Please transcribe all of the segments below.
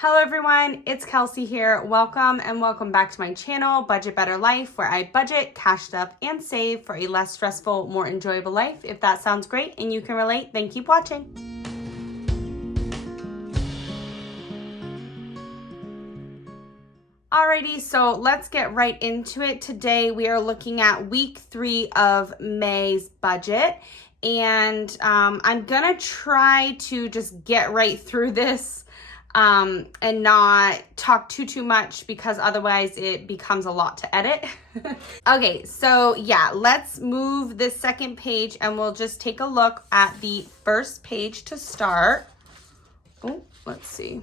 Hello everyone, it's Kelsey here. Welcome and welcome back to my channel, Budget Better Life, where I budget, cash up, and save for a less stressful, more enjoyable life. If that sounds great and you can relate, then keep watching. Alrighty, so let's get right into it. Today we are looking at week 3 of May's budget, and I'm gonna try to just get right through this and not talk too much because otherwise it becomes a lot to edit. Okay, so yeah, let's move this second page and we'll just take a look at the first page to start. Oh, let's see.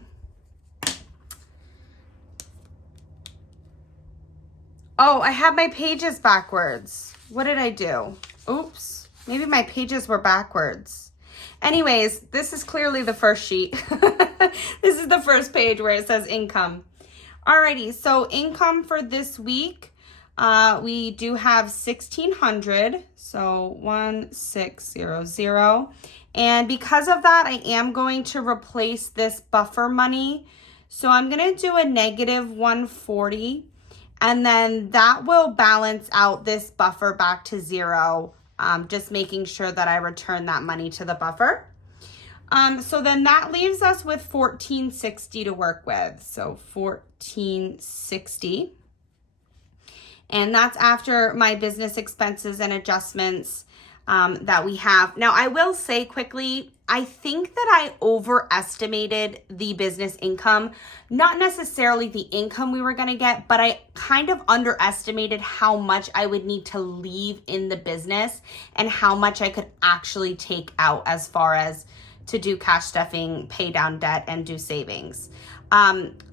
Oh, I have my pages backwards. What did I do? Oops, maybe my pages were backwards. Anyways, this is clearly the first sheet. This is the first page where it says income. Alrighty, so income for this week, we do have $1,600, so 1600. And because of that, I am going to replace this buffer money. So I'm gonna do a negative 140, and then that will balance out this buffer back to zero. Just making sure that I return that money to the buffer. So then that leaves us with $1,460 to work with. So $1,460. And that's after my business expenses and adjustments that we have. Now, I will say quickly, I think that I overestimated the business income, not necessarily the income we were going to get, but I kind of underestimated how much I would need to leave in the business and how much I could actually take out as far as to do cash stuffing, pay down debt, and do savings.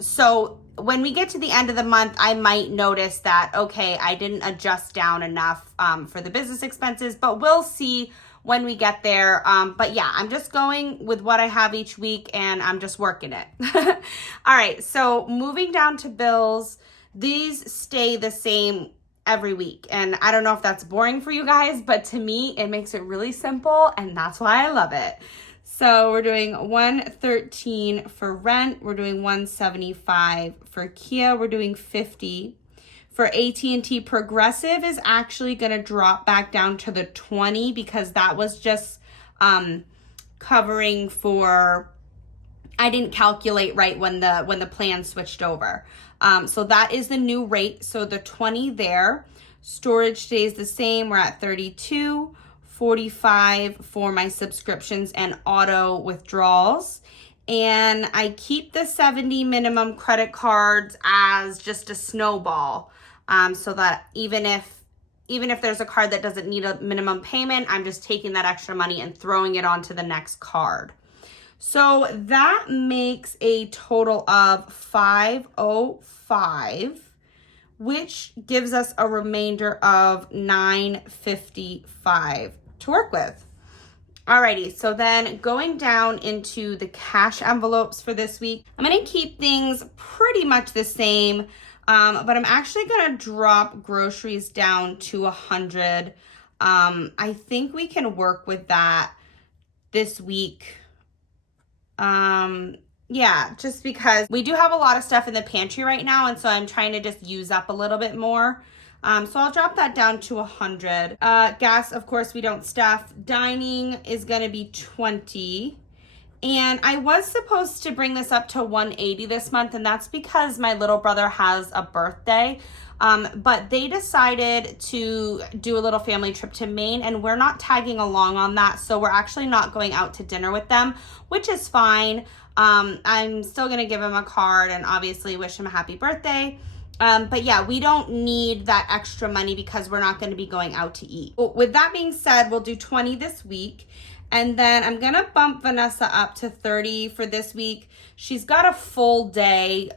So when we get to the end of the month, I might notice that, okay, I didn't adjust down enough for the business expenses, but we'll see when we get there. But yeah, I'm just going with what I have each week and I'm just working it. All right, so moving down to bills, these stay the same every week. And I don't know if that's boring for you guys, but to me, it makes it really simple and that's why I love it. So we're doing $113 for rent. We're doing $175 for Kia. We're doing $50. For AT&T, Progressive is actually going to drop back down to the $20 because that was just covering for, I didn't calculate right when the plan switched over. So that is the new rate. So the $20 there. Storage stays the same. We're at $32. $45 for my subscriptions and auto withdrawals. And I keep the $70 minimum credit cards as just a snowball. So that even if there's a card that doesn't need a minimum payment, I'm just taking that extra money and throwing it onto the next card. So that makes a total of $505, which gives us a remainder of $955 to work with. Alrighty, so then going down into the cash envelopes for this week, I'm going to keep things pretty much the same. But I'm actually going to drop groceries down to 100. I think we can work with that this week. Yeah, just because we do have a lot of stuff in the pantry right now. And so I'm trying to just use up a little bit more. So I'll drop that down to 100. Gas, of course, we don't stuff. Dining is going to be 20. And I was supposed to bring this up to 180 this month, and that's because my little brother has a birthday. But they decided to do a little family trip to Maine, and we're not tagging along on that. So we're actually not going out to dinner with them, which is fine. I'm still going to give him a card and obviously wish him a happy birthday. But yeah, we don't need that extra money because we're not going to be going out to eat. With that being said, we'll do 20 this week. And then I'm going to bump Vanessa up to 30 for this week. She's got a full day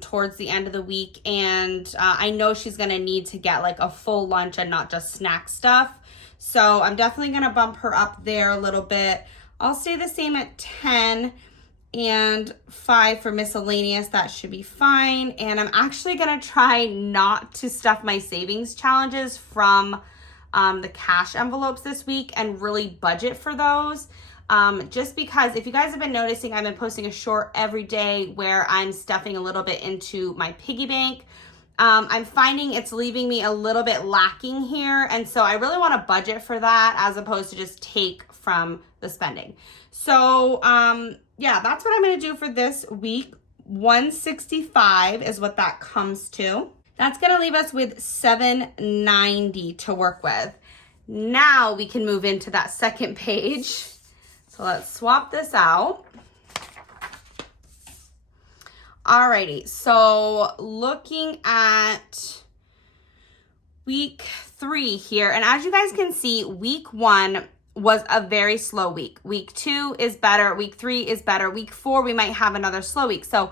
towards the end of the week. And I know she's going to need to get like a full lunch and not just snack stuff. So I'm definitely going to bump her up there a little bit. I'll stay the same at 10 and 5 for miscellaneous. That should be fine. And I'm actually going to try not to stuff my savings challenges from the cash envelopes this week and really budget for those. Just because if you guys have been noticing, I've been posting a short every day where I'm stuffing a little bit into my piggy bank. I'm finding it's leaving me a little bit lacking here. And so I really want to budget for that as opposed to just take from the spending. So, yeah, that's what I'm going to do for this week. 165 is what that comes to. That's going to leave us with $790 to work with. Now we can move into that second page. So let's swap this out. Alrighty, so looking at week 3 here, and as you guys can see, week 1 was a very slow week. Week 2 is better, week 3 is better, week 4 we might have another slow week. So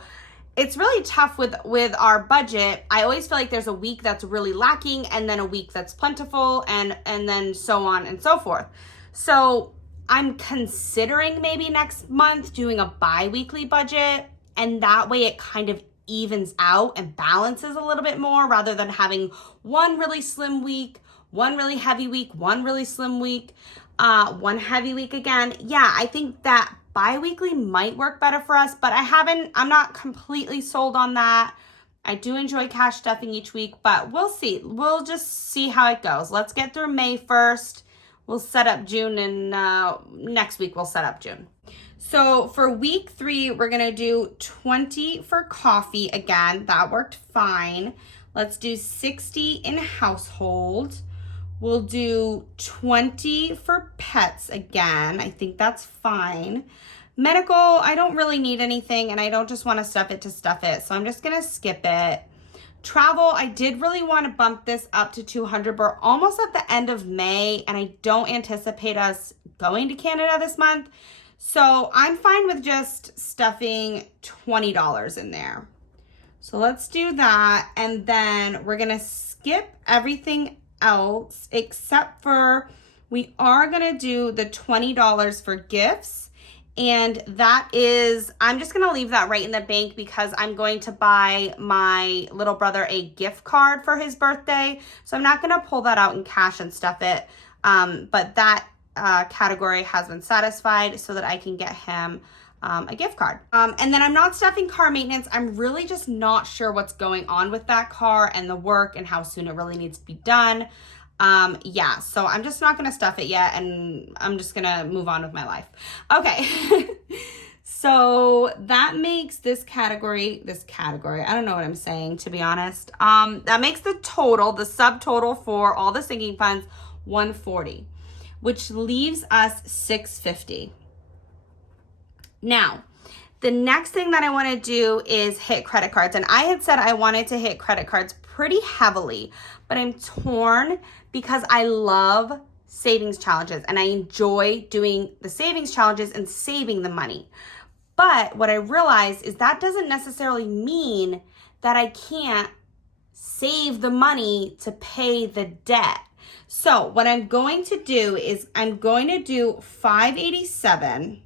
it's really tough with our budget. I always feel like there's a week that's really lacking and then a week that's plentiful and then so on and so forth. So I'm considering maybe next month doing a bi-weekly budget. And that way it kind of evens out and balances a little bit more rather than having one really slim week, one really heavy week, one really slim week, one heavy week again. Yeah, I think that bi-weekly might work better for us, but I'm not completely sold on that. I do enjoy cash stuffing each week, but we'll see. We'll just see how it goes. Let's get through May 1st. We'll set up June, and next week we'll set up June. So for week 3, we're going to do 20 for coffee again. That worked fine. Let's do 60 in household. We'll do 20 for pets again. I think that's fine. Medical, I don't really need anything and I don't just want to stuff it to stuff it. So I'm just going to skip it. Travel, I did really want to bump this up to 200, but we're almost at the end of May and I don't anticipate us going to Canada this month. So I'm fine with just stuffing $20 in there. So let's do that. And then we're going to skip everything else except for we are going to do the $20 for gifts. And that is, I'm just going to leave that right in the bank because I'm going to buy my little brother a gift card for his birthday. So I'm not going to pull that out in cash and stuff it. But that category has been satisfied so that I can get him a gift card. And then I'm not stuffing car maintenance. I'm really just not sure what's going on with that car and the work and how soon it really needs to be done. Yeah, so I'm just not going to stuff it yet and I'm just going to move on with my life. Okay. So that makes this category, I don't know what I'm saying, to be honest. That makes the total, the subtotal for all the sinking funds, $140. Which leaves us $650. Now, the next thing that I want to do is hit credit cards. And I had said I wanted to hit credit cards pretty heavily, but I'm torn because I love savings challenges and I enjoy doing the savings challenges and saving the money. But what I realized is that doesn't necessarily mean that I can't save the money to pay the debt. So what I'm going to do is I'm going to do $587.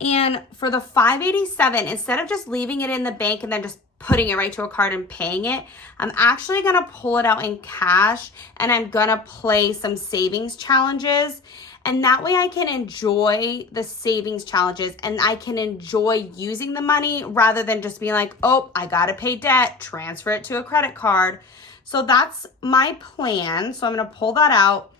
And for the $587, instead of just leaving it in the bank and then just putting it right to a card and paying it, I'm actually going to pull it out in cash and I'm going to play some savings challenges. And that way I can enjoy the savings challenges and I can enjoy using the money rather than just being like, oh, I got to pay debt, transfer it to a credit card. So that's my plan. So I'm going to pull that out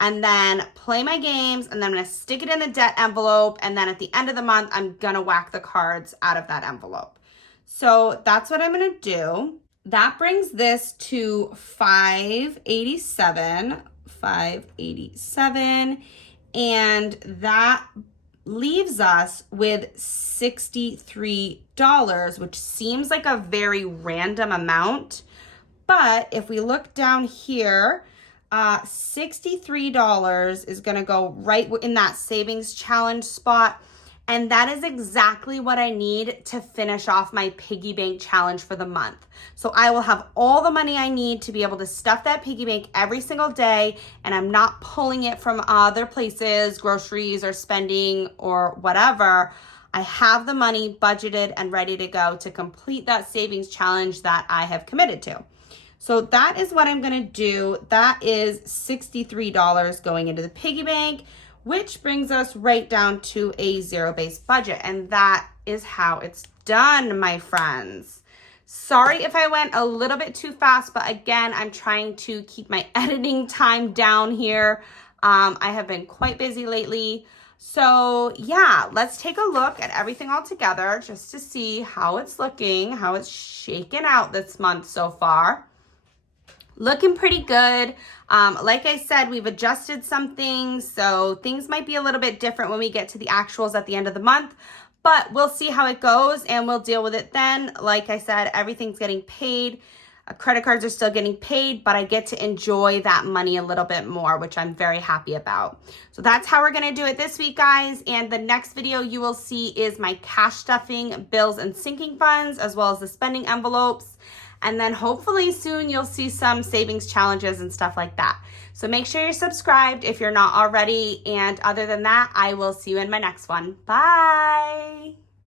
and then play my games and then I'm going to stick it in the debt envelope. And then at the end of the month, I'm going to whack the cards out of that envelope. So that's what I'm going to do. That brings this to $587. And that leaves us with $63, which seems like a very random amount. But if we look down here, $63 is going to go right in that savings challenge spot. And that is exactly what I need to finish off my piggy bank challenge for the month. So I will have all the money I need to be able to stuff that piggy bank every single day. And I'm not pulling it from other places, groceries or spending or whatever. I have the money budgeted and ready to go to complete that savings challenge that I have committed to. So that is what I'm going to do. That is $63 going into the piggy bank, which brings us right down to a zero-based budget. And that is how it's done, my friends. Sorry if I went a little bit too fast, but again, I'm trying to keep my editing time down here. I have been quite busy lately. So yeah, let's take a look at everything all together just to see how it's looking, how it's shaken out this month so far. Looking pretty good. Like I said, we've adjusted some things, so things might be a little bit different when we get to the actuals at the end of the month, but we'll see how it goes and we'll deal with it then. Like I said, everything's getting paid. Credit cards are still getting paid, but I get to enjoy that money a little bit more, which I'm very happy about. So that's how we're gonna do it this week, guys. And the next video you will see is my cash stuffing, bills and sinking funds, as well as the spending envelopes. And then hopefully soon you'll see some savings challenges and stuff like that. So make sure you're subscribed if you're not already. And other than that, I will see you in my next one. Bye.